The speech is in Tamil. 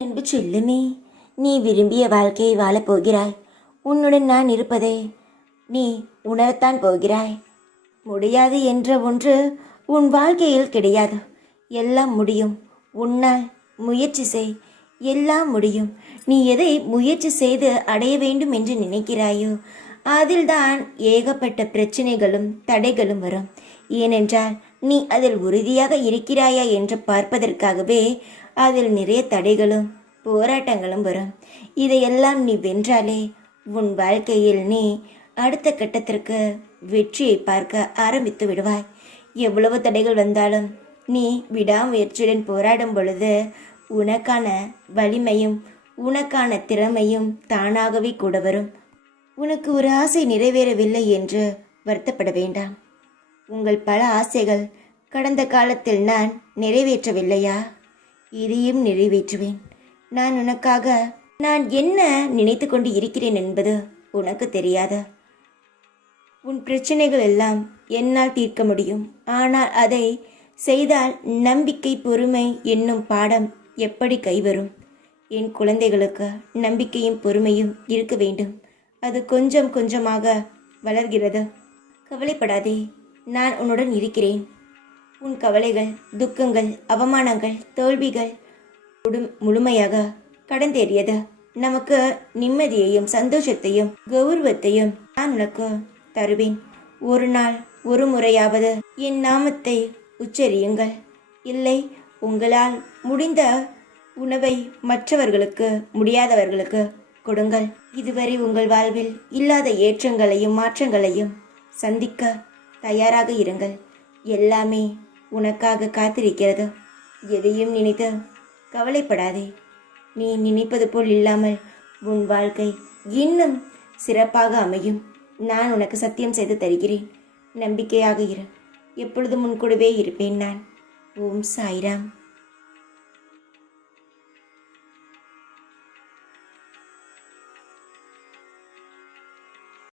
அன்பு செல்லுமே, நீ விரும்பிய வாழ்க்கையை வாழப் போகிறாய். உன்னுடன் நான் இருப்பதை நீ உணரத்தான் போகிறாய். முடியாது என்ற ஒன்று உன் வாழ்க்கையில் கிடையாது. எல்லாம் முடியும். உன்னால் முயற்சி செய், எல்லாம் முடியும். நீ எதை முயற்சி செய்து அடைய வேண்டும் என்று நினைக்கிறாயோ அதில்தான் ஏகப்பட்ட பிரச்சனைகளும் தடைகளும் வரும். ஏனென்றால் நீ அதில் உறுதியாக இருக்கிறாயா என்று பார்ப்பதற்காகவே அதில் நிறைய தடைகளும் போராட்டங்களும் வரும். இதையெல்லாம் நீ வென்றாலே உன் வாழ்க்கையில் நீ அடுத்த கட்டத்திற்கு வெற்றியை பார்க்க ஆரம்பித்து விடுவாய். எவ்வளவு தடைகள் வந்தாலும் நீ விடாமுயற்சியுடன் போராடும் பொழுது உனக்கான வலிமையும் உனக்கான திறமையும் தானாகவே கூட வரும். உனக்கு ஒரு ஆசை நிறைவேறவில்லை என்று வருத்தப்பட வேண்டாம். உங்கள் பல ஆசைகள் கடந்த காலத்தில் நான் நிறைவேற்றவில்லையா? இதையும் நிறைவேற்றுவேன். நான் உனக்காக நான் என்ன நினைத்து கொண்டு இருக்கிறேன் என்பது உனக்கு தெரியாத. உன் பிரச்சனைகள் எல்லாம் என்னால் தீர்க்க முடியும். ஆனால் அதை செய்தால் நம்பிக்கை பொறுமை என்னும் பாடம் எப்படி கைவரும்? என் குழந்தைகளுக்கு நம்பிக்கையும் பொறுமையும் இருக்க வேண்டும். அது கொஞ்சம் கொஞ்சமாக வளர்கிறது. கவலைப்படாதே, நான் உன்னுடன் இருக்கிறேன். உன் கவலைகள், துக்கங்கள், அவமானங்கள், தோல்விகள் முழுமையாக கடந்தேறியது. நமக்கு நிம்மதியையும் சந்தோஷத்தையும் கௌரவத்தையும் நான் உனக்கு தருவேன். ஒரு நாள் ஒரு முறையாவது என் நாமத்தை உச்சரியுங்கள். இல்லை, உங்களால் முடிந்த உணவை மற்றவர்களுக்கு முடியாதவர்களுக்கு கொடுங்கள். இதுவரை உங்கள் வாழ்வில் இல்லாத ஏற்றங்களையும் மாற்றங்களையும் சந்திக்க தயாராக இருங்கள். எல்லாமே உனக்காக காத்திருக்கிறது. எதையும் நினைத்து கவலைப்படாதே. நீ நினைப்பது போல் இல்லாமல் உன் வாழ்க்கை இன்னும் சிறப்பாக அமையும். நான் உனக்கு சத்தியம் செய்து தருகிறேன். நம்பிக்கையாக இரு. எப்பொழுதும் உன் கூடவே இருப்பேன் நான். ஓம் சாய்ராம்.